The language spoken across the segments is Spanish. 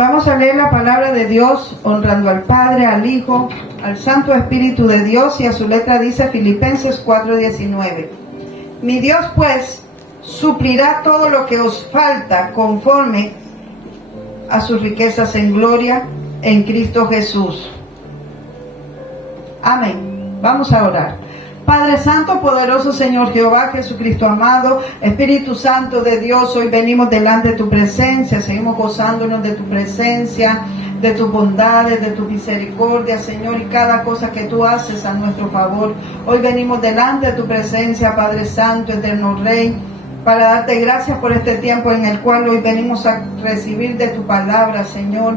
Vamos a leer la palabra de Dios honrando al Padre, al Hijo, al Santo Espíritu de Dios, y a su letra dice Filipenses 4:19. Mi Dios pues suplirá todo lo que os falta conforme a sus riquezas en gloria en Cristo Jesús. Amén. Vamos a orar. Padre Santo, poderoso Señor Jehová, Jesucristo amado, Espíritu Santo de Dios, hoy venimos delante de tu presencia, seguimos gozándonos de tu presencia, de tus bondades, de tu misericordia, Señor, y cada cosa que tú haces a nuestro favor. Hoy venimos delante de tu presencia, Padre Santo, eterno Rey, para darte gracias por este tiempo en el cual hoy venimos a recibir de tu palabra, Señor.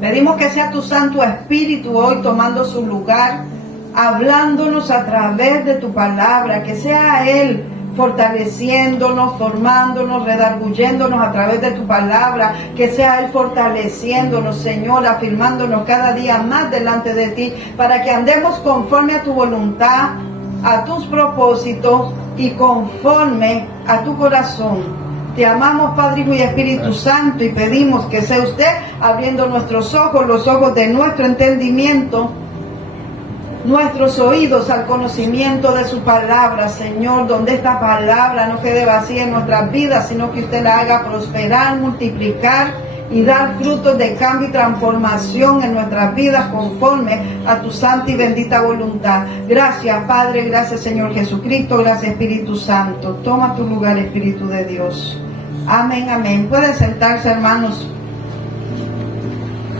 Pedimos que sea tu Santo Espíritu hoy tomando su lugar, hablándonos a través de tu palabra, que sea Él fortaleciéndonos, formándonos, redarguyéndonos a través de tu palabra, que sea Él fortaleciéndonos, Señor, afirmándonos cada día más delante de ti, para que andemos conforme a tu voluntad, a tus propósitos y conforme a tu corazón. Te amamos, Padre, Hijo y Espíritu Santo, y pedimos que sea usted abriendo nuestros ojos, los ojos de nuestro entendimiento, nuestros oídos al conocimiento de su palabra, Señor, donde esta palabra no quede vacía en nuestras vidas, sino que usted la haga prosperar, multiplicar y dar frutos de cambio y transformación en nuestras vidas conforme a tu santa y bendita voluntad. Gracias, Padre, gracias, Señor Jesucristo, gracias, Espíritu Santo. Toma tu lugar, Espíritu de Dios. Amén, amén. Pueden sentarse, hermanos.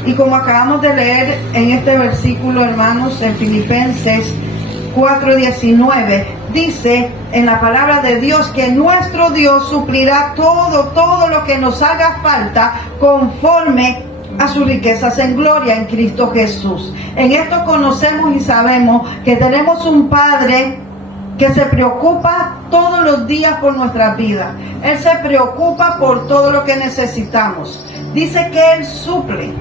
Y como acabamos de leer en este versículo, hermanos, en Filipenses 4:19, dice en la palabra de Dios que nuestro Dios suplirá todo lo que nos haga falta conforme a sus riquezas en gloria en Cristo Jesús. En esto conocemos y sabemos que tenemos un Padre que se preocupa todos los días por nuestra vida. Él se preocupa por todo lo que necesitamos. Dice que Él suple,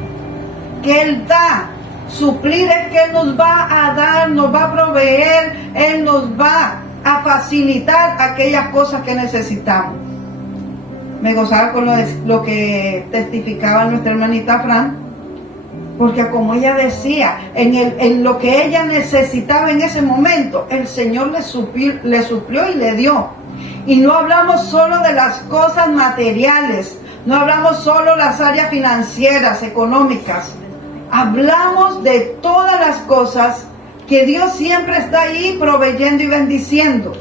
que Él da. Suplir es que Él nos va a dar, nos va a proveer, Él nos va a facilitar aquellas cosas que necesitamos. Me gozaba con lo que testificaba nuestra hermanita Fran, porque como ella decía, en lo que ella necesitaba en ese momento, el Señor le suplió y le dio. Y no hablamos solo de las cosas materiales, no hablamos solo de las áreas financieras, económicas. Hablamos de todas las cosas que Dios siempre está ahí proveyendo y bendiciendo.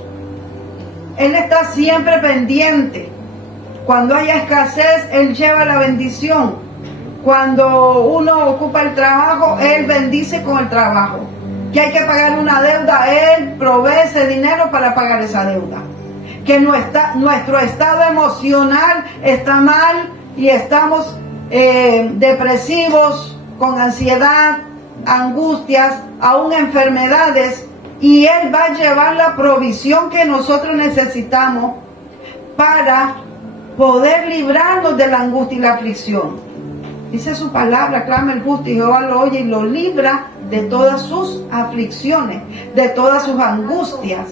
Él está siempre pendiente. Cuando haya escasez, Él lleva la bendición. Cuando uno ocupa el trabajo, Él bendice con el trabajo. Que hay que pagar una deuda, Él provee ese dinero para pagar esa deuda. Que nuestro estado emocional está mal y estamos depresivos, con ansiedad, angustias, aún enfermedades, y Él va a llevar la provisión que nosotros necesitamos para poder librarnos de la angustia y la aflicción. Dice su palabra, clama el justo y Jehová lo oye y lo libra de todas sus aflicciones, de todas sus angustias.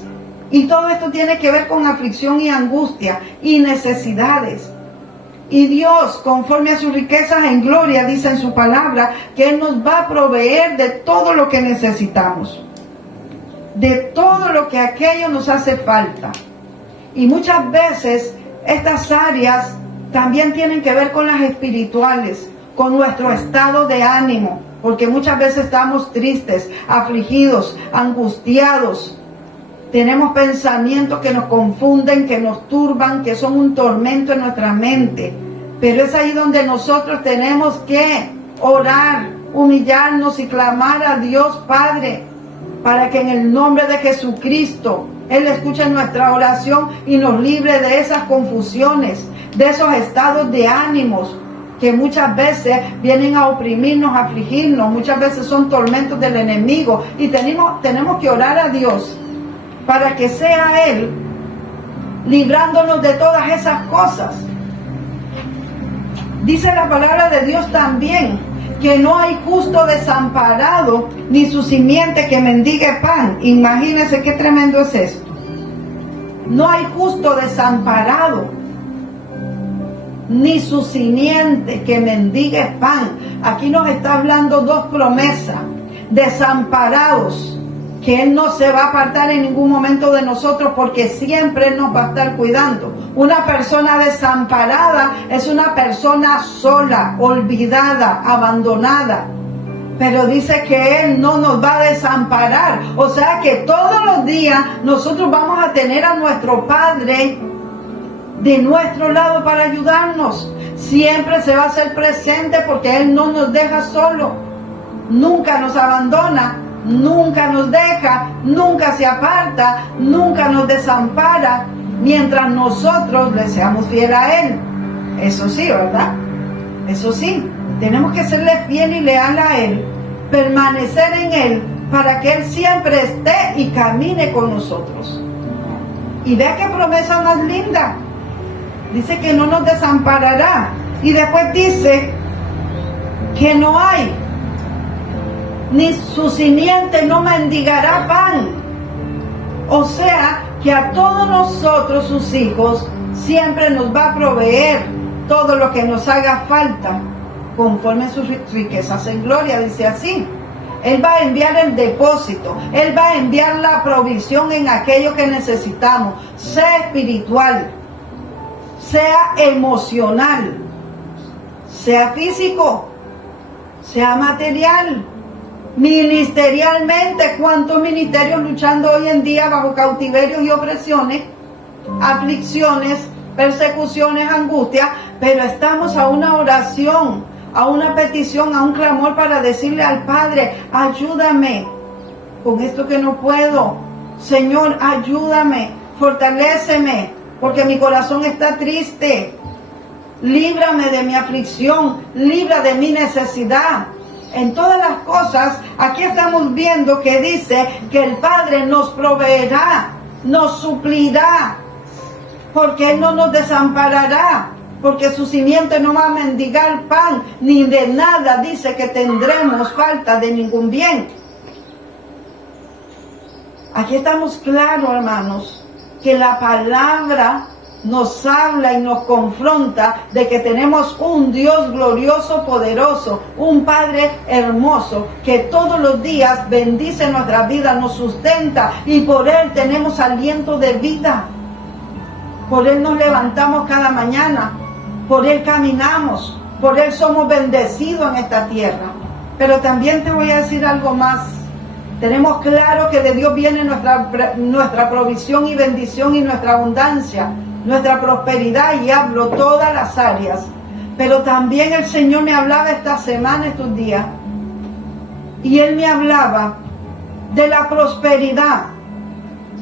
Y todo esto tiene que ver con aflicción y angustia y necesidades. Y Dios, conforme a sus riquezas en gloria, dice en su palabra, que Él nos va a proveer de todo lo que necesitamos. De todo lo que aquello nos hace falta. Y muchas veces estas áreas también tienen que ver con las espirituales, con nuestro estado de ánimo. Porque muchas veces estamos tristes, afligidos, angustiados. Tenemos pensamientos que nos confunden, que nos turban, que son un tormento en nuestra mente. Pero es ahí donde nosotros tenemos que orar, humillarnos y clamar a Dios Padre, para que en el nombre de Jesucristo Él escuche nuestra oración y nos libre de esas confusiones, de esos estados de ánimos que muchas veces vienen a oprimirnos, a afligirnos. Muchas veces son tormentos del enemigo y tenemos que orar a Dios para que sea Él librándonos de todas esas cosas. Dice la palabra de Dios también que no hay justo desamparado ni su simiente que mendigue pan. Imagínense qué tremendo es esto. No hay justo desamparado. ni su simiente que mendigue pan. Aquí nos está hablando dos promesas: desamparados, que Él no se va a apartar en ningún momento de nosotros, porque siempre Él nos va a estar cuidando. Una persona desamparada es una persona sola, olvidada, abandonada. Pero dice que Él no nos va a desamparar. O sea que todos los días nosotros vamos a tener a nuestro Padre de nuestro lado para ayudarnos. Siempre se va a hacer presente, porque Él no nos deja solo. Nunca nos abandona, nunca nos deja, nunca se aparta, nunca nos desampara, mientras nosotros le seamos fieles a Él. Eso sí, ¿verdad? Eso sí, tenemos que serle fiel y leal a Él, permanecer en Él, para que Él siempre esté y camine con nosotros. Y vea qué promesa más linda. Dice que no nos desamparará. Y después dice que no hay, ni su simiente no mendigará pan. O sea, que a todos nosotros, sus hijos, siempre nos va a proveer todo lo que nos haga falta, conforme a sus riquezas en gloria. Dice así: Él va a enviar el depósito, Él va a enviar la provisión en aquello que necesitamos, sea espiritual, sea emocional, sea físico, sea material, ministerialmente. ¿Cuántos ministerios luchando hoy en día bajo cautiverios y opresiones, aflicciones, persecuciones, angustias? Pero estamos a una oración, a una petición, a un clamor para decirle al Padre: ayúdame con esto que no puedo. Señor, ayúdame, fortaléceme, porque mi corazón está triste. Líbrame de mi aflicción, libra de mi necesidad. En todas las cosas, aquí estamos viendo que dice que el Padre nos proveerá, nos suplirá, porque Él no nos desamparará, porque su simiente no va a mendigar pan, ni de nada dice que tendremos falta de ningún bien. Aquí estamos claros, hermanos, que la palabra nos habla y nos confronta de que tenemos un Dios glorioso, poderoso, un Padre hermoso, que todos los días bendice nuestra vida, nos sustenta, y por Él tenemos aliento de vida. Por Él nos levantamos cada mañana, por Él caminamos, por Él somos bendecidos en esta tierra. Pero también te voy a decir algo más. Tenemos claro que de Dios viene nuestra provisión y bendición, y nuestra abundancia, nuestra prosperidad, y hablo todas las áreas. Pero también el Señor me hablaba esta semana, estos días, y Él me hablaba de la prosperidad.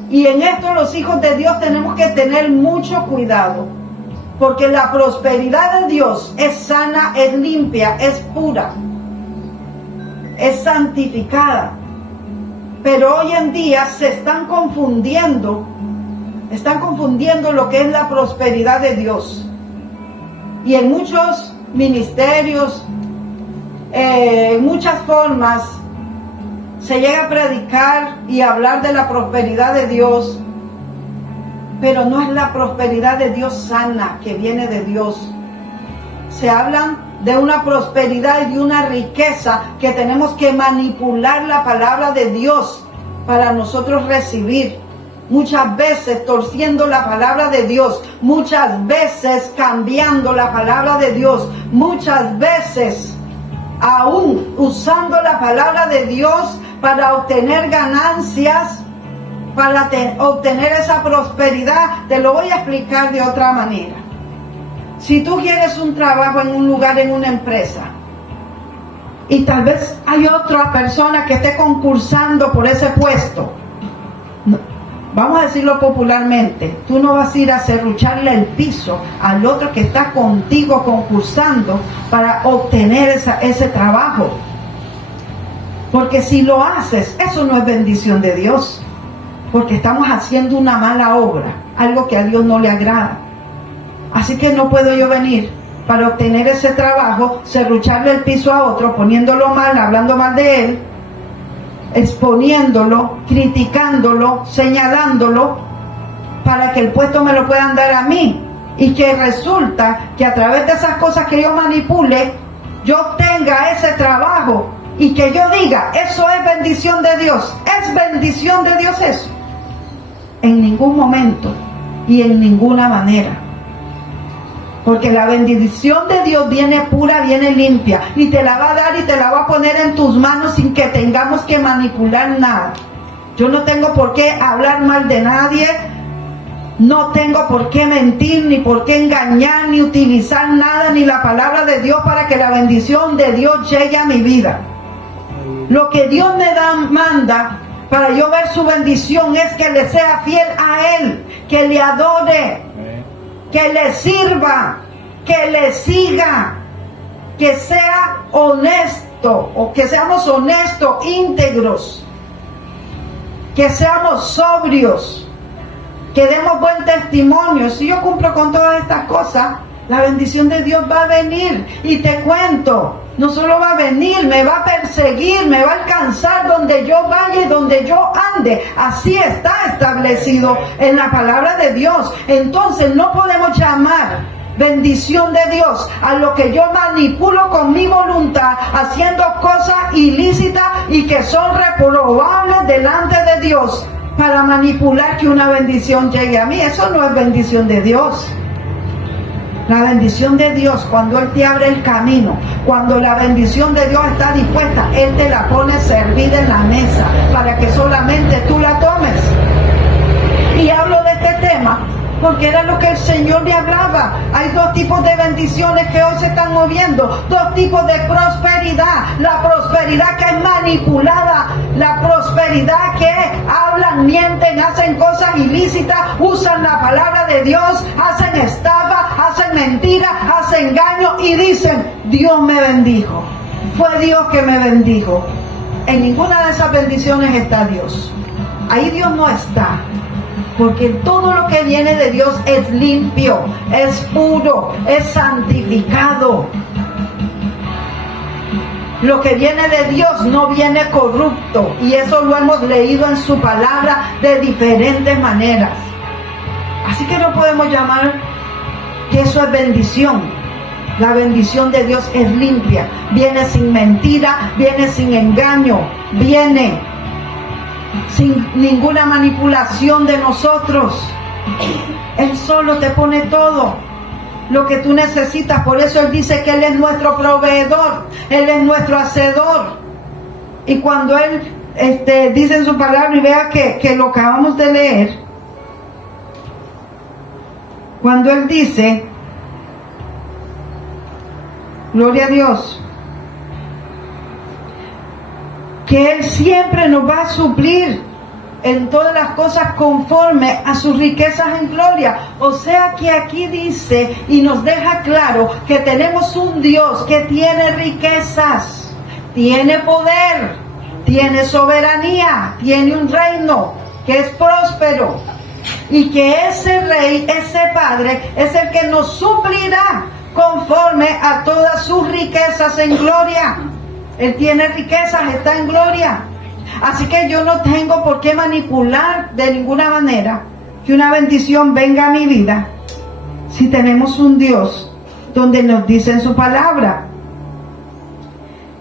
Y en esto los hijos de Dios tenemos que tener mucho cuidado, porque la prosperidad de Dios es sana, es limpia, es pura, es santificada. Pero hoy en día se están confundiendo lo que es la prosperidad de Dios. Y en muchos ministerios, en muchas formas, se llega a predicar y a hablar de la prosperidad de Dios, pero no es la prosperidad de Dios sana, que viene de Dios. Se hablan de una prosperidad y de una riqueza que tenemos que manipular la palabra de Dios para nosotros recibir. Muchas veces torciendo la palabra de Dios, muchas veces cambiando la palabra de Dios, muchas veces aún usando la palabra de Dios para obtener ganancias, para obtener esa prosperidad. Te lo voy a explicar de otra manera. Si tú quieres un trabajo en un lugar, en una empresa, y tal vez hay otra persona que esté concursando por ese puesto, vamos a decirlo popularmente, tú no vas a ir a serrucharle el piso al otro que está contigo concursando para obtener ese trabajo. Porque si lo haces, eso no es bendición de Dios, porque estamos haciendo una mala obra, algo que a Dios no le agrada. Así que no puedo yo venir para obtener ese trabajo, serrucharle el piso a otro, poniéndolo mal, hablando mal de él, exponiéndolo, criticándolo, señalándolo, para que el puesto me lo puedan dar a mí. y que resulta que a través de esas cosas que yo manipule, yo tenga ese trabajo y que yo diga, eso es bendición de Dios. ¿Es bendición de Dios eso? En ningún momento y en ninguna manera. Porque la bendición de Dios viene pura, viene limpia, y te la va a dar y te la va a poner en tus manos sin que tengamos que manipular nada. Yo no tengo por qué hablar mal de nadie, no tengo por qué mentir, ni por qué engañar, ni utilizar nada, ni la palabra de Dios para que la bendición de Dios llegue a mi vida. Lo que Dios me manda para yo ver su bendición es que le sea fiel a Él, que le adore, que le sirva, que le siga, que sea honesto, o que seamos honestos, íntegros, que seamos sobrios, que demos buen testimonio. Si yo cumplo con todas estas cosas, la bendición de Dios va a venir. Y te cuento, no solo va a venir, me va a perseguir, me va a alcanzar donde yo vaya y donde yo ande. Así está establecido en la palabra de Dios. Entonces no podemos llamar bendición de Dios a lo que yo manipulo con mi voluntad, haciendo cosas ilícitas y que son reprobables delante de Dios, para manipular que una bendición llegue a mí. Eso no es bendición de Dios. La bendición de Dios, cuando Él te abre el camino, cuando la bendición de Dios está dispuesta, Él te la pone servida en la mesa para que solamente tú la tomes. Y hablo de este tema porque era lo que el Señor le hablaba. Hay dos tipos de bendiciones que hoy se están moviendo, dos tipos de prosperidad. La prosperidad que es manipulada, la prosperidad que hablan, mienten, hacen cosas ilícitas, usan la palabra de Dios, hacen estafa, hacen mentiras, hacen engaño y dicen, Dios me bendijo, fue Dios que me bendijo. En ninguna de esas bendiciones está Dios. Ahí Dios no está. Porque todo lo que viene de Dios es limpio, es puro, es santificado. Lo que viene de Dios no viene corrupto, y eso lo hemos leído en su palabra de diferentes maneras. Así que no podemos llamar que eso es bendición. La bendición de Dios es limpia, viene sin mentira, viene sin engaño, viene sin ninguna manipulación de nosotros. Él solo te pone todo lo que tú necesitas. Por eso Él dice que Él es nuestro proveedor, Él es nuestro hacedor. Y cuando Él dice en su palabra, y vea que lo acabamos de leer, cuando Él dice, gloria a Dios, que Él siempre nos va a suplir en todas las cosas conforme a sus riquezas en gloria. O sea que aquí dice y nos deja claro que tenemos un Dios que tiene riquezas, tiene poder, tiene soberanía, tiene un reino que es próspero, y que ese rey, ese padre, es el que nos suplirá conforme a todas sus riquezas en gloria. Él tiene riquezas, está en gloria. Así que yo no tengo por qué manipular de ninguna manera que una bendición venga a mi vida, si tenemos un Dios donde nos dice en su palabra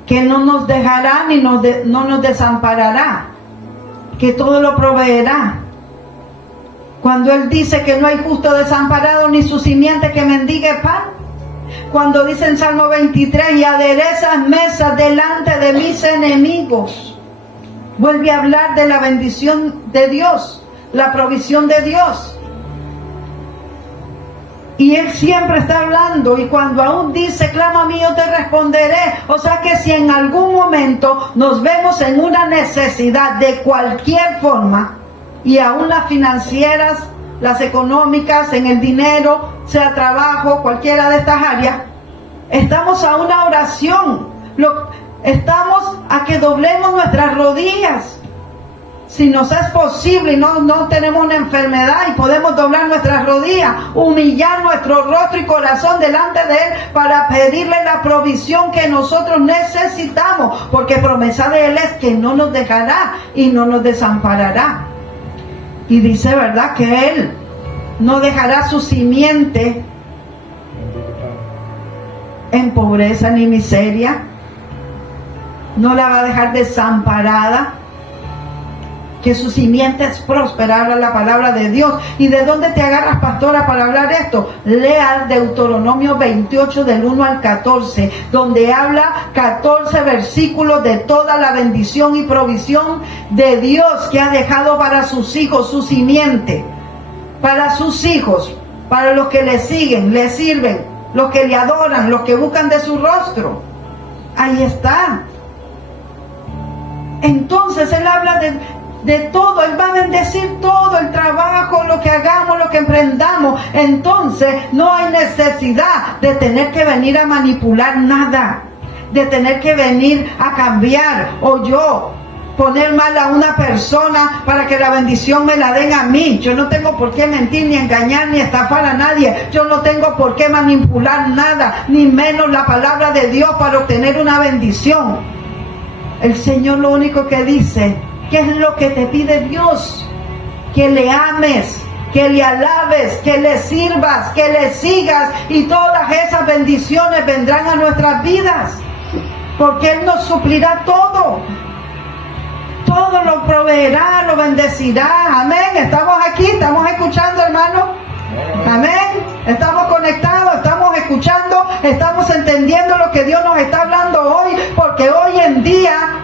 que no nos dejará ni no nos desamparará, que todo lo proveerá. Cuando Él dice que no hay justo desamparado ni su simiente que mendigue pan. Cuando dice en Salmo 23, y aderezas mesas delante de mis enemigos. Vuelve a hablar de la bendición de Dios, la provisión de Dios. Y Él siempre está hablando, y cuando aún dice, clama a mí, yo te responderé. O sea que si en algún momento nos vemos en una necesidad de cualquier forma, y aún las financieras, las económicas, en el dinero, sea trabajo, cualquiera de estas áreas, estamos a una oración, estamos a que doblemos nuestras rodillas. Si nos es posible y no tenemos una enfermedad y podemos doblar nuestras rodillas, humillar nuestro rostro y corazón delante de Él para pedirle la provisión que nosotros necesitamos, porque promesa de Él es que no nos dejará y no nos desamparará. Y dice, ¿verdad?, que Él no dejará su simiente en pobreza ni miseria, no la va a dejar desamparada, que su simiente es próspera, habla la palabra de Dios. ¿Y de dónde te agarras, pastora, para hablar esto? Lea Deuteronomio 28 del 1 al 14, donde habla 14 versículos de toda la bendición y provisión de Dios que ha dejado para sus hijos, su simiente, para sus hijos, para los que le siguen, le sirven, los que le adoran, los que buscan de su rostro. Ahí está. Entonces Él habla de todo, Él va a bendecir todo, el trabajo, lo que hagamos, lo que emprendamos. Entonces no hay necesidad de tener que venir a manipular nada, de tener que venir a cambiar o yo poner mal a una persona para que la bendición me la den a mí. Yo no tengo por qué mentir, ni engañar, ni estafar a nadie. Yo no tengo por qué manipular nada, ni menos la palabra de Dios para obtener una bendición. El Señor lo único que dice, ¿qué es lo que te pide Dios? Que le ames, que le alabes, que le sirvas, que le sigas, y todas esas bendiciones vendrán a nuestras vidas, porque Él nos suplirá todo. Todo lo proveerá, lo bendecirá. Amén. Estamos aquí, estamos escuchando, hermano. Amén. Estamos conectados, estamos escuchando, estamos entendiendo lo que Dios nos está hablando hoy, porque hoy en día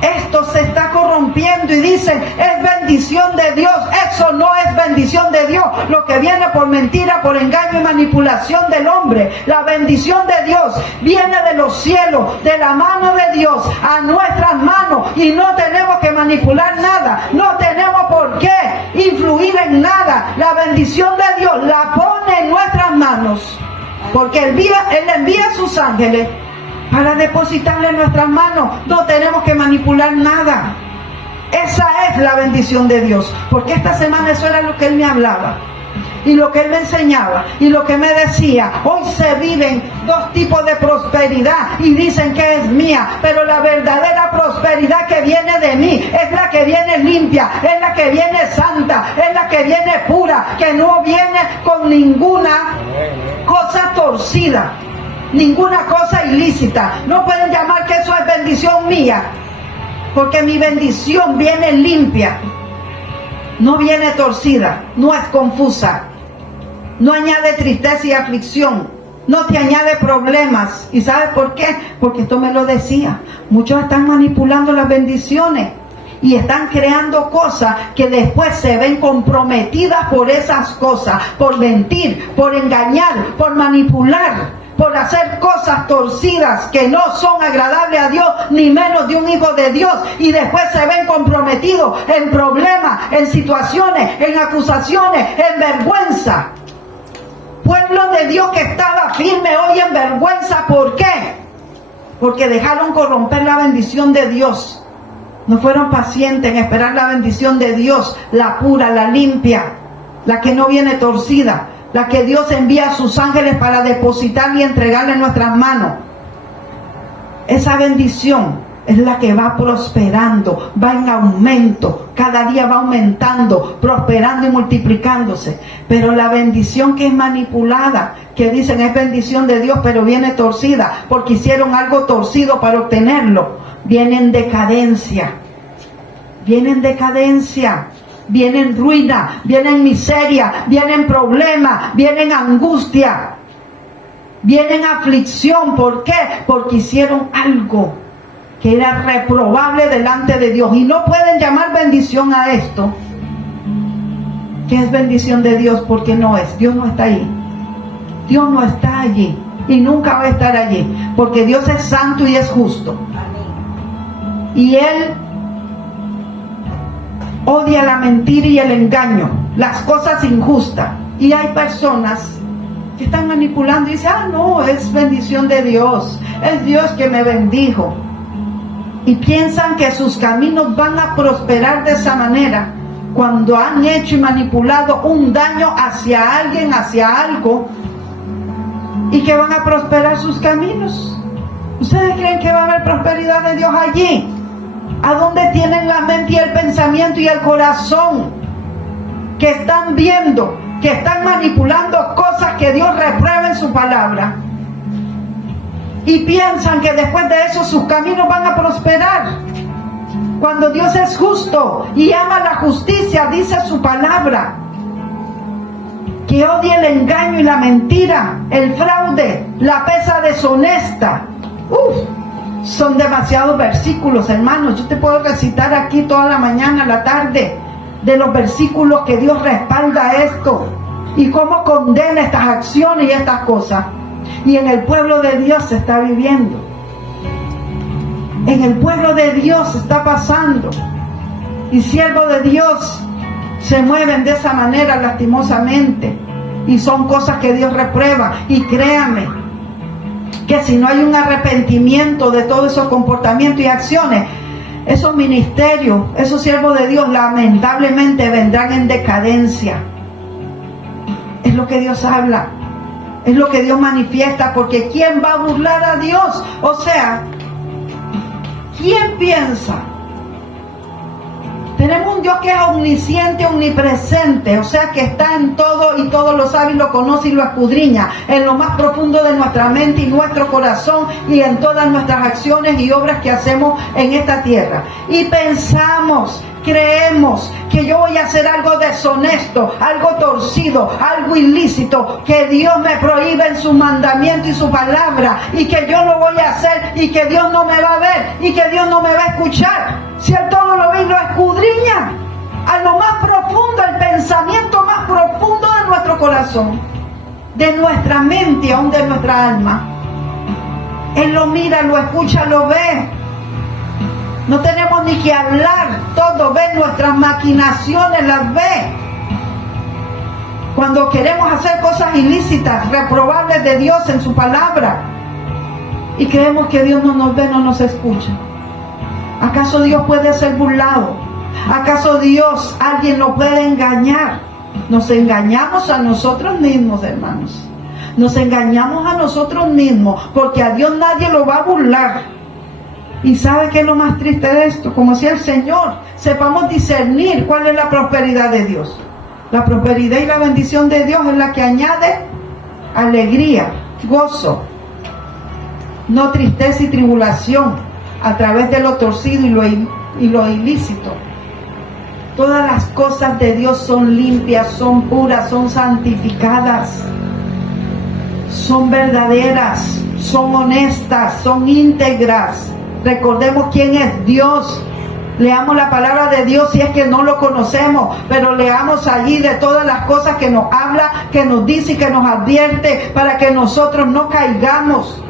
esto se está corrompiendo y dicen, es bendición de Dios. Eso no es bendición de Dios. Lo que viene por mentira, por engaño y manipulación del hombre. La bendición de Dios viene de los cielos, de la mano de Dios a nuestras manos, y no tenemos que manipular nada. No tenemos por qué influir en nada. La bendición de Dios la pone en nuestras manos, porque Él envía a sus ángeles para depositarle en nuestras manos. No tenemos que manipular nada. Esa es la bendición de Dios. Porque esta semana eso era lo que Él me hablaba, y lo que Él me enseñaba, y lo que me decía. Hoy se viven dos tipos de prosperidad y dicen que es mía, pero la verdadera prosperidad que viene de mí es la que viene limpia, es la que viene santa, es la que viene pura, que no viene con ninguna cosa torcida, ninguna cosa ilícita. No pueden llamar que eso es bendición mía, porque mi bendición viene limpia, no viene torcida, no es confusa, no añade tristeza y aflicción, no te añade problemas. ¿Y sabes por qué? Porque esto me lo decía. Muchos están manipulando las bendiciones y están creando cosas que después se ven comprometidas por esas cosas, por mentir, por engañar, por manipular, por hacer cosas torcidas que no son agradables a Dios, ni menos de un hijo de Dios, y después se ven comprometidos en problemas, en situaciones, en acusaciones, en vergüenza. Pueblo de Dios que estaba firme hoy en vergüenza. ¿Por qué? Porque dejaron corromper la bendición de Dios. No fueron pacientes en esperar la bendición de Dios, la pura, la limpia, la que no viene torcida, la que Dios envía a sus ángeles para depositar y entregarle en nuestras manos. Esa bendición es la que va prosperando, va en aumento, cada día va aumentando, prosperando y multiplicándose. Pero la bendición que es manipulada, que dicen es bendición de Dios, pero viene torcida, porque hicieron algo torcido para obtenerlo, viene en decadencia, viene en decadencia. Viene en ruina, viene en miseria, viene en problemas, viene en angustia, viene en aflicción. ¿Por qué? Porque hicieron algo que era reprobable delante de Dios. Y no pueden llamar bendición a esto, que es bendición de Dios, porque no es. Dios no está ahí. Dios no está allí y nunca va a estar allí, porque Dios es santo y es justo. Y Él odia la mentira y el engaño, las cosas injustas. Y hay personas que están manipulando y dicen, no, es bendición de Dios, es Dios que me bendijo. Y piensan que sus caminos van a prosperar de esa manera, cuando han hecho y manipulado un daño hacia alguien, hacia algo, y que van a prosperar sus caminos. ¿Ustedes creen que va a haber prosperidad de Dios allí? ¿A dónde tienen la mente y el pensamiento y el corazón? Que están viendo que están manipulando cosas que Dios reprueba en su palabra. Y piensan que después de eso sus caminos van a prosperar. Cuando Dios es justo y ama la justicia, dice su palabra, que odia el engaño y la mentira, el fraude, la pesa deshonesta. Son demasiados versículos, hermanos. Yo te puedo recitar aquí toda la mañana, la tarde, de los versículos que Dios respalda esto y cómo condena estas acciones y estas cosas. Y en el pueblo de Dios se está viviendo. En el pueblo de Dios está pasando. Y siervos de Dios se mueven de esa manera lastimosamente. Y son cosas que Dios reprueba. Y créanme que si no hay un arrepentimiento de todos esos comportamientos y acciones, esos ministerios, esos siervos de Dios lamentablemente vendrán en decadencia. Es lo que Dios habla. Es lo que Dios manifiesta, porque ¿quién va a burlar a Dios? O sea, ¿quién piensa? Tenemos un Dios que es omnisciente, omnipresente, o sea que está en todo y todo lo sabe y lo conoce y lo escudriña en lo más profundo de nuestra mente y nuestro corazón y en todas nuestras acciones y obras que hacemos en esta tierra. Y pensamos, creemos que yo voy a hacer algo deshonesto, algo torcido, algo ilícito, que Dios me prohíbe en su mandamiento y su palabra, y que yo lo voy a hacer y que Dios no me va a ver y que Dios no me va a escuchar. Si Él todo lo ve y lo escudriña a lo más profundo, el pensamiento más profundo de nuestro corazón, de nuestra mente, aún de nuestra alma. Él lo mira, lo escucha, lo ve. No tenemos ni que hablar, todo ve, nuestras maquinaciones las ve. Cuando queremos hacer cosas ilícitas, reprobables de Dios en su palabra, y creemos que Dios no nos ve, no nos escucha. ¿Acaso Dios puede ser burlado? ¿Acaso Dios, alguien lo puede engañar? Nos engañamos a nosotros mismos, hermanos. Nos engañamos a nosotros mismos, porque a Dios nadie lo va a burlar. ¿Y sabe qué es lo más triste de esto? Como si el Señor sepamos discernir cuál es la prosperidad de Dios. La prosperidad y la bendición de Dios es la que añade alegría, gozo, no tristeza y tribulación a través de lo torcido y lo ilícito. Todas las cosas de Dios son limpias, son puras, son santificadas, son verdaderas, son honestas, son íntegras. Recordemos quién es Dios. Leamos la palabra de Dios si es que no lo conocemos, pero leamos allí de todas las cosas que nos habla, que nos dice y que nos advierte, para que nosotros no caigamos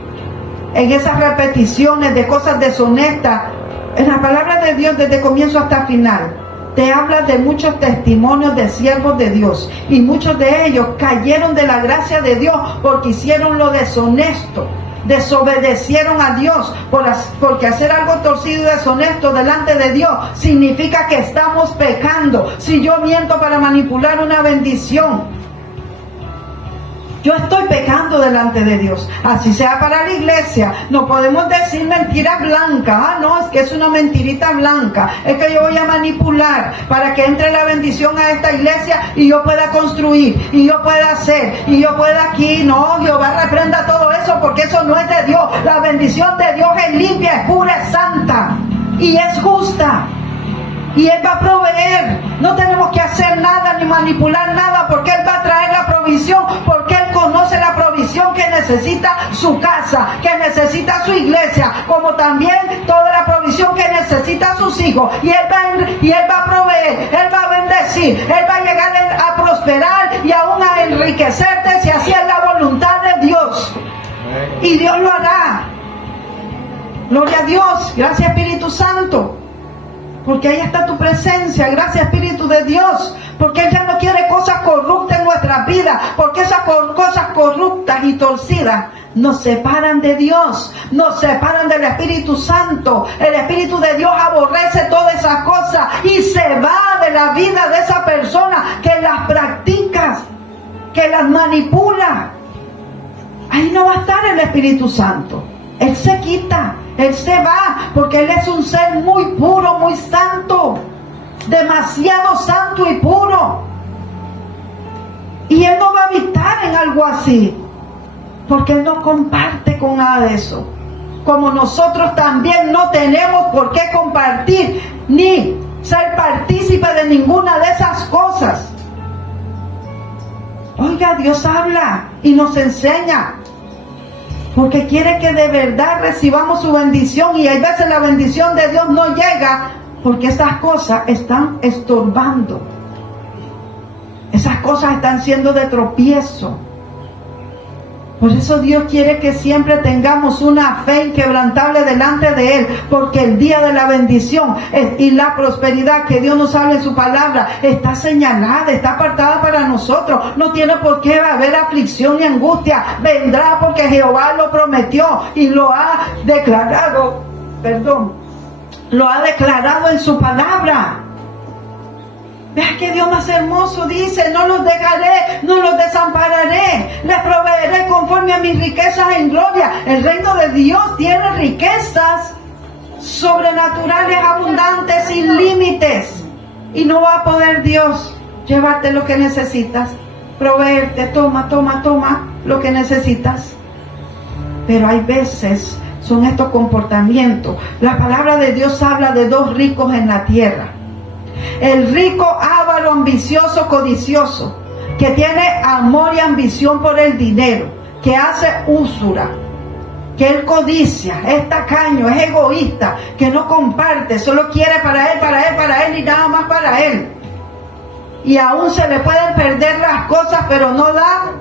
en esas repeticiones de cosas deshonestas. En la palabra de Dios, desde comienzo hasta final, te habla de muchos testimonios de siervos de Dios, y muchos de ellos cayeron de la gracia de Dios porque hicieron lo deshonesto, desobedecieron a Dios, porque hacer algo torcido y deshonesto delante de Dios significa que estamos pecando. Si yo miento para manipular una bendición, yo estoy pecando delante de Dios. Así sea para la iglesia. No podemos decir mentira blanca. No, es que es una mentirita blanca. Es que yo voy a manipular para que entre la bendición a esta iglesia y yo pueda construir, y yo pueda hacer, y yo pueda aquí. No, Jehová reprenda todo eso, porque eso no es de Dios. La bendición de Dios es limpia, es pura, es santa y es justa. Y Él va a proveer. No tenemos que hacer nada ni manipular nada, porque Él va a traer la provisión, porque Él conoce la provisión que necesita su casa, que necesita su iglesia, como también toda la provisión que necesita sus hijos. Y Él va a proveer, Él va a bendecir, Él va a llegar a prosperar y aún a enriquecerte, si así es la voluntad de Dios. Y Dios lo hará. Gloria a Dios. Gracias, Espíritu Santo, porque ahí está tu presencia. Gracias, Espíritu de Dios, porque Él ya no quiere cosas corruptas en nuestras vidas, porque esas cosas corruptas y torcidas nos separan de Dios, nos separan del Espíritu Santo. El Espíritu de Dios aborrece todas esas cosas y se va de la vida de esa persona que las practica, que las manipula. Ahí no va a estar el Espíritu Santo. Él se quita, Él se va, porque Él es un ser muy puro, muy santo, demasiado santo y puro. algo así? Porque Él no comparte con nada de eso. Como nosotros también no tenemos por qué compartir ni ser partícipe de ninguna de esas cosas. Oiga, Dios habla y nos enseña, porque quiere que de verdad recibamos su bendición, y hay veces la bendición de Dios no llega porque estas cosas están estorbando. Esas cosas están siendo de tropiezo. Por eso Dios quiere que siempre tengamos una fe inquebrantable delante de Él, porque el día de la bendición y la prosperidad que Dios nos habla en su palabra está señalada, está apartada para nosotros. No tiene por qué haber aflicción ni angustia. Vendrá porque Jehová lo prometió y lo ha declarado, lo ha declarado en su palabra. Vea que Dios más hermoso dice: no los dejaré, no los desampararé, les proveeré conforme a mis riquezas en gloria. El reino de Dios tiene riquezas sobrenaturales, abundantes, sin límites. Y no va a poder Dios llevarte lo que necesitas, proveerte, toma lo que necesitas. Pero hay veces son estos comportamientos. La palabra de Dios habla de dos ricos en la tierra. El rico avaro, ambicioso, codicioso, que tiene amor y ambición por el dinero, que hace usura, que él codicia, es tacaño, es egoísta, que no comparte, solo quiere para él y nada más para él. Y aún se le pueden perder las cosas, pero no da,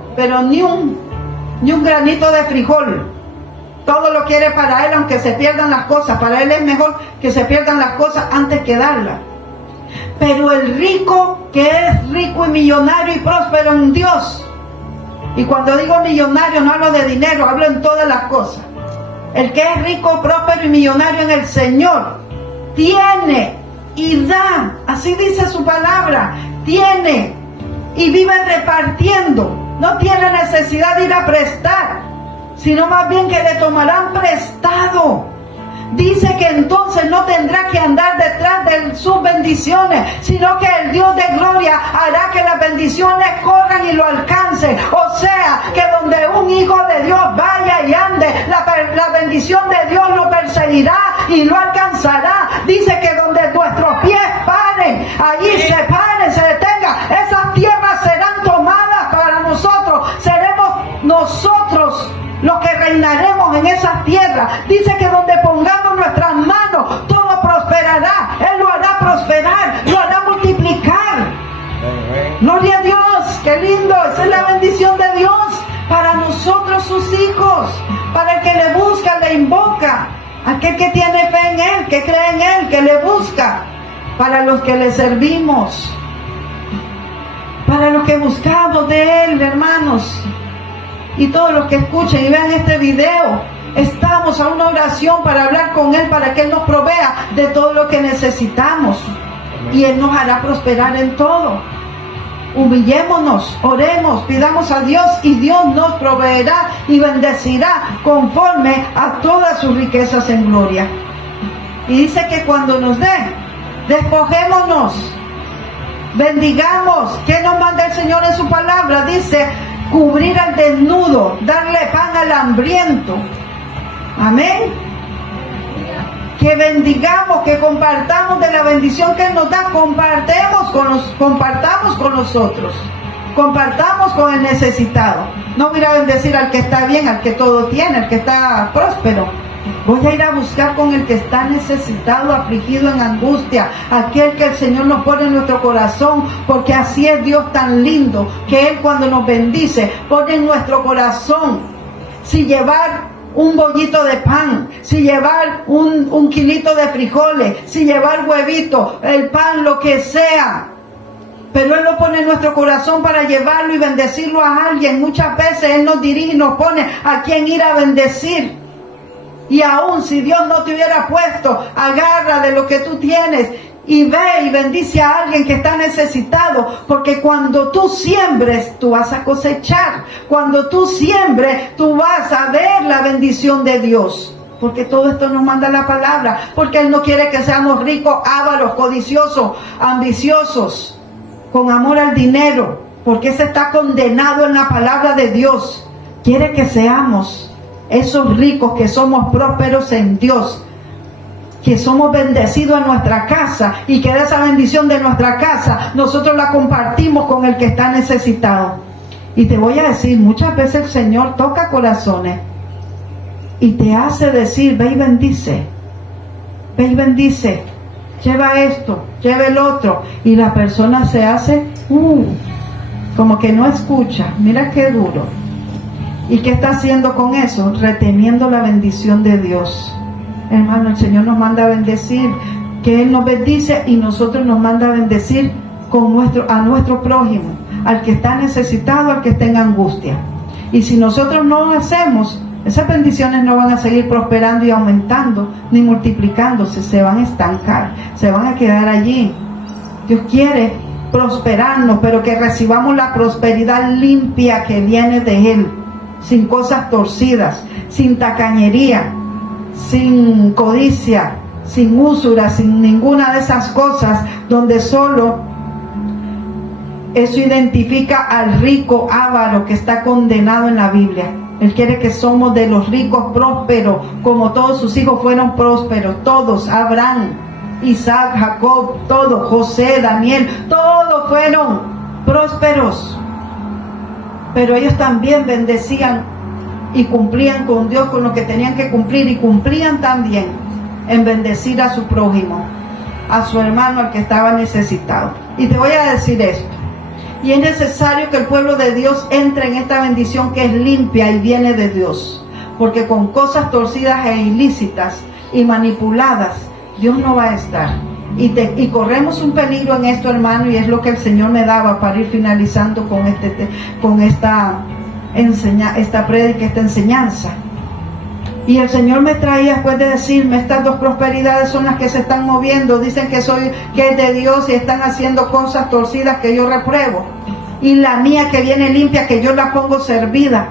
ni un granito de frijol. Todo lo quiere para él, aunque se pierdan las cosas. Para él es mejor que se pierdan las cosas antes que darlas. Pero el rico, que es rico y millonario y próspero en Dios, y cuando digo millonario no hablo de dinero, hablo en todas las cosas. El que es rico, próspero y millonario en el Señor, tiene y da, así dice su palabra, tiene y vive repartiendo. No tiene necesidad de ir a prestar, sino más bien que le tomarán prestado. Dice que entonces no tendrá que andar detrás de sus bendiciones, sino que el Dios de gloria hará que las bendiciones corran y lo alcancen. O sea, que donde un hijo de Dios vaya y ande, la bendición de Dios lo perseguirá y lo alcanzará. Dice que donde nuestros pies paren, allí se paren, se detenga. Esas tierras serán tomadas para nosotros. Seremos nosotros los que reinaremos en esas tierras. Dice que donde pongamos nuestras manos, todo prosperará. Él lo hará prosperar, lo hará multiplicar. Gloria a Dios, qué lindo. Esa es la bendición de Dios para nosotros, sus hijos, para el que le busca, le invoca, aquel que tiene fe en Él, que cree en Él, que le busca, para los que le servimos, para los que buscamos de Él, hermanos. Y todos los que escuchen y vean este video, estamos a una oración para hablar con Él, para que Él nos provea de todo lo que necesitamos. Y Él nos hará prosperar en todo. Humillémonos, oremos, pidamos a Dios, y Dios nos proveerá y bendecirá conforme a todas sus riquezas en gloria. Y dice que cuando nos dé, despojémonos, bendigamos. ¿Qué nos manda el Señor en su palabra? Dice: cubrir al desnudo, darle pan al hambriento. Amén. Que bendigamos, que compartamos de la bendición que Él nos da. Compartamos con nosotros. Compartamos con el necesitado. No voy a bendecir al que está bien, al que todo tiene, al que está próspero. Voy a ir a buscar con el que está necesitado, afligido, en angustia, aquel que el Señor nos pone en nuestro corazón, porque así es Dios tan lindo, que Él cuando nos bendice pone en nuestro corazón si llevar un bollito de pan, si llevar un kilito de frijoles, si llevar huevito, el pan, lo que sea. Pero Él lo pone en nuestro corazón para llevarlo y bendecirlo a alguien. Muchas veces Él nos dirige y nos pone a quien ir a bendecir. Y aún si Dios no te hubiera puesto, agarra de lo que tú tienes y ve y bendice a alguien que está necesitado, porque cuando tú siembres, tú vas a cosechar. Cuando tú siembres, tú vas a ver la bendición de Dios. Porque todo esto nos manda la palabra, porque Él no quiere que seamos ricos, ávaros, codiciosos, ambiciosos, con amor al dinero, porque ese está condenado en la palabra de Dios. Quiere que seamos esos ricos, que somos prósperos en Dios, que somos bendecidos en nuestra casa y que de esa bendición de nuestra casa nosotros la compartimos con el que está necesitado. Y te voy a decir, muchas veces el Señor toca corazones y te hace decir, ve y bendice, lleva esto, lleva el otro, y la persona se hace como que no escucha. Mira qué duro. ¿Y qué está haciendo con eso? Reteniendo la bendición de Dios. Hermano, el Señor nos manda a bendecir, que Él nos bendice y nosotros nos manda a bendecir a nuestro prójimo, al que está necesitado, al que está en angustia. Y si nosotros no lo hacemos, esas bendiciones no van a seguir prosperando y aumentando, ni multiplicándose, se van a estancar, se van a quedar allí. Dios quiere prosperarnos, pero que recibamos la prosperidad limpia que viene de Él, sin cosas torcidas, sin tacañería, sin codicia, sin usura, sin ninguna de esas cosas, donde solo eso identifica al rico avaro que está condenado en la Biblia. Él quiere que somos de los ricos prósperos, como todos sus hijos fueron prósperos, todos, Abraham, Isaac, Jacob, todos, José, Daniel, todos fueron prósperos. Pero ellos también bendecían y cumplían con Dios con lo que tenían que cumplir, y cumplían también en bendecir a su prójimo, a su hermano, al que estaba necesitado. Y te voy a decir esto, y es necesario que el pueblo de Dios entre en esta bendición que es limpia y viene de Dios, porque con cosas torcidas e ilícitas y manipuladas Dios no va a estar. Y corremos un peligro en esto, hermano, y es lo que el Señor me daba para ir finalizando con esta prédica, esta enseñanza. Y el Señor me traía, después de decirme, estas dos prosperidades son las que se están moviendo, dicen que es de Dios y están haciendo cosas torcidas que yo repruebo, y la mía que viene limpia, que yo la pongo servida,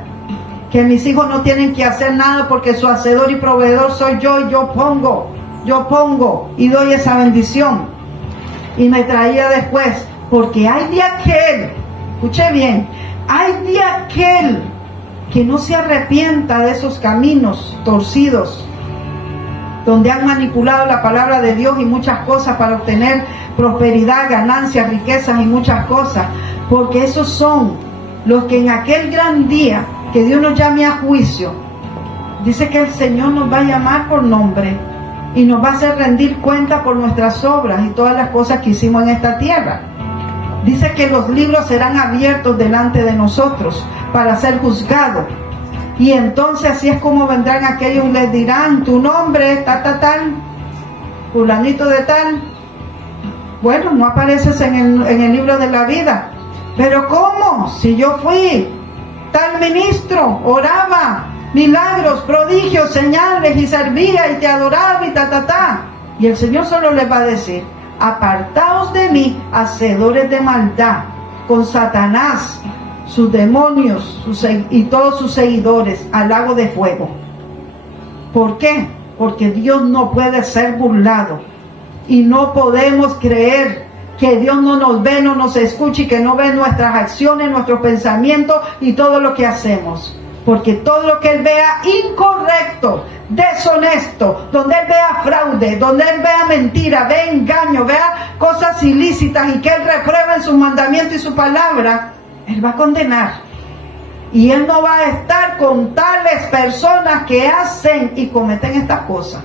que mis hijos no tienen que hacer nada porque su hacedor y proveedor soy yo, y yo pongo y doy esa bendición. Y me traía después, porque hay de aquel, escuche bien, hay de aquel que no se arrepienta de esos caminos torcidos, donde han manipulado la palabra de Dios y muchas cosas para obtener prosperidad, ganancias, riquezas y muchas cosas, porque esos son los que en aquel gran día que Dios nos llame a juicio, dice que el Señor nos va a llamar por nombre y nos va a hacer rendir cuenta por nuestras obras y todas las cosas que hicimos en esta tierra. Dice que los libros serán abiertos delante de nosotros para ser juzgados. Y entonces así es como vendrán aquellos y les dirán, tu nombre, tal, fulanito de tal. Bueno, no apareces en el libro de la vida. Pero ¿cómo? Si yo fui tal ministro, oraba, milagros, prodigios, señales, y servía y te adoraba y Y el Señor solo les va a decir, apartaos de mí, hacedores de maldad, con Satanás, sus demonios y todos sus seguidores, al lago de fuego. ¿Por qué? Porque Dios no puede ser burlado, y no podemos creer que Dios no nos ve, no nos escucha, y que no ve nuestras acciones, nuestros pensamientos y todo lo que hacemos. Porque todo lo que Él vea incorrecto, deshonesto, donde Él vea fraude, donde Él vea mentira, vea engaño, vea cosas ilícitas, y que Él repruebe en sus mandamientos y su palabra, Él va a condenar. Y Él no va a estar con tales personas que hacen y cometen estas cosas.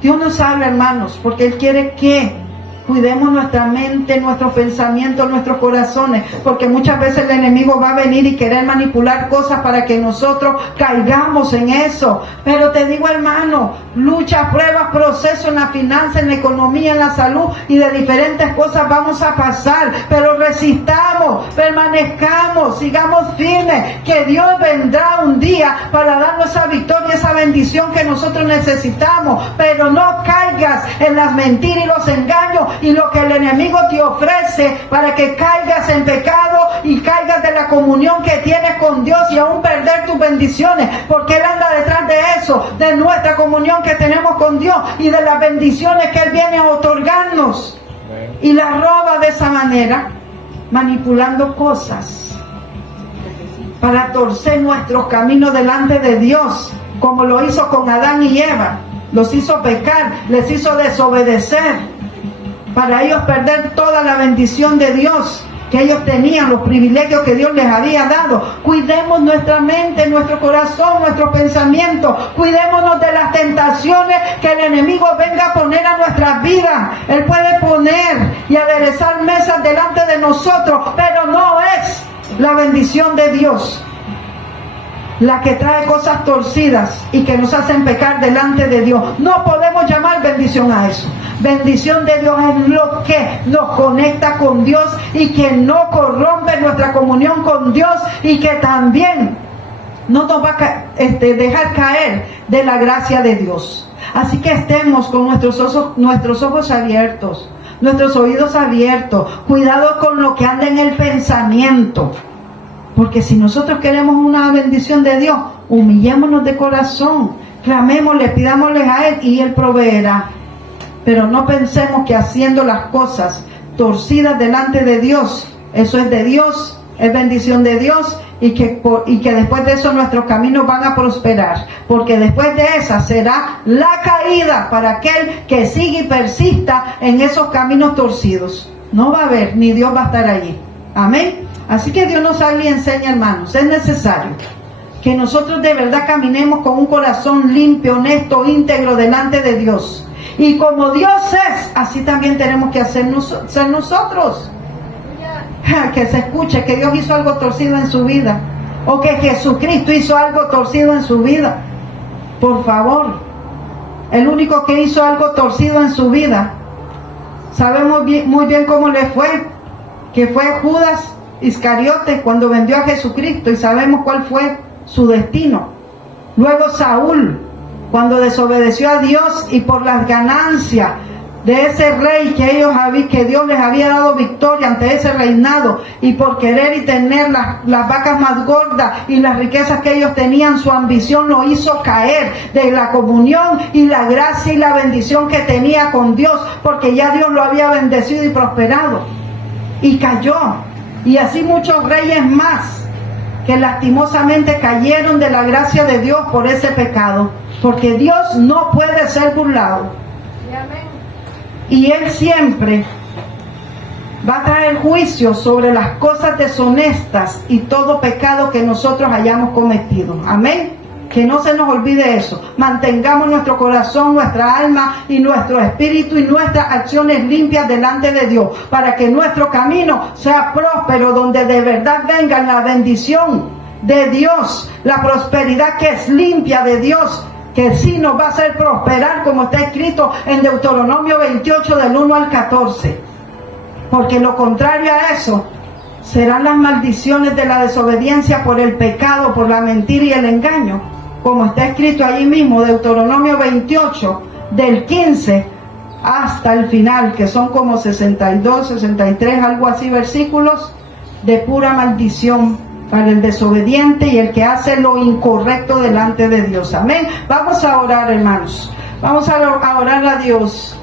Dios nos habla, hermanos, porque Él quiere que cuidemos nuestra mente, nuestros pensamientos, nuestros corazones, porque muchas veces el enemigo va a venir y querer manipular cosas para que nosotros caigamos en eso. Pero te digo, hermano, luchas, pruebas, procesos en la finanza, en la economía, en la salud y de diferentes cosas vamos a pasar, pero resistamos, permanezcamos, sigamos firmes, que Dios vendrá un día para darnos esa victoria, esa bendición que nosotros necesitamos. Pero no caigas en las mentiras y los engaños y lo que el enemigo te ofrece para que caigas en pecado y caigas de la comunión que tienes con Dios y aún perder tus bendiciones, porque Él anda detrás de eso, de nuestra comunión que tenemos con Dios y de las bendiciones que Él viene a otorgarnos, y las roba de esa manera. manipulando cosas para torcer nuestros caminos delante de Dios, como lo hizo con Adán y Eva. Los hizo pecar, les hizo desobedecer, para ellos perder toda la bendición de Dios que ellos tenían, los privilegios que Dios les había dado. Cuidemos nuestra mente, nuestro corazón, nuestros pensamientos. Cuidémonos de las tentaciones que el enemigo venga a poner a nuestras vidas. Él puede poner y aderezar mesas delante de nosotros, pero no es la bendición de Dios la que trae cosas torcidas y que nos hacen pecar delante de Dios. No podemos llamar bendición a eso. Bendición de Dios es lo que nos conecta con Dios y que no corrompe nuestra comunión con Dios, y que también no nos va a dejar caer de la gracia de Dios. Así que estemos con nuestros ojos abiertos, nuestros oídos abiertos. Cuidado con lo que anda en el pensamiento. Porque si nosotros queremos una bendición de Dios, humillémonos de corazón, clamémosle, pidámosle a Él y Él proveerá. Pero no pensemos que haciendo las cosas torcidas delante de Dios, eso es de Dios, es bendición de Dios, y que después de eso nuestros caminos van a prosperar. Porque después de esa será la caída para aquel que sigue y persista en esos caminos torcidos. No va a haber, ni Dios va a estar allí. Amén. Así que Dios nos habla y enseña, hermanos. Es necesario que nosotros de verdad caminemos con un corazón limpio, honesto, íntegro delante de Dios. Y como Dios es, así también tenemos que ser nosotros. Que se escuche que Dios hizo algo torcido en su vida, o que Jesucristo hizo algo torcido en su vida. Por favor, el único que hizo algo torcido en su vida, sabemos muy bien cómo le fue, que fue Judas Iscariote cuando vendió a Jesucristo, y sabemos cuál fue su destino. Luego Saúl, cuando desobedeció a Dios y por las ganancias de ese rey que Dios les había dado victoria ante ese reinado, y por querer y tener las vacas más gordas y las riquezas que ellos tenían, su ambición lo hizo caer de la comunión y la gracia y la bendición que tenía con Dios, porque ya Dios lo había bendecido y prosperado, y cayó. Y así muchos reyes más que lastimosamente cayeron de la gracia de Dios por ese pecado, porque Dios no puede ser burlado. Y Él siempre va a traer juicio sobre las cosas deshonestas y todo pecado que nosotros hayamos cometido. Amén. Que no se nos olvide eso. Mantengamos nuestro corazón, nuestra alma y nuestro espíritu y nuestras acciones limpias delante de Dios, para que nuestro camino sea próspero, donde de verdad venga la bendición de Dios, la prosperidad que es limpia de Dios, que sí nos va a hacer prosperar, como está escrito en Deuteronomio 28 del 1 al 14. Porque lo contrario a eso serán las maldiciones de la desobediencia por el pecado, por la mentira y el engaño, como está escrito allí mismo, Deuteronomio 28 del 15 hasta el final, que son como 62, 63, algo así, versículos de pura maldición para el desobediente y el que hace lo incorrecto delante de Dios. Amén. Vamos a orar, hermanos. Vamos a orar a Dios.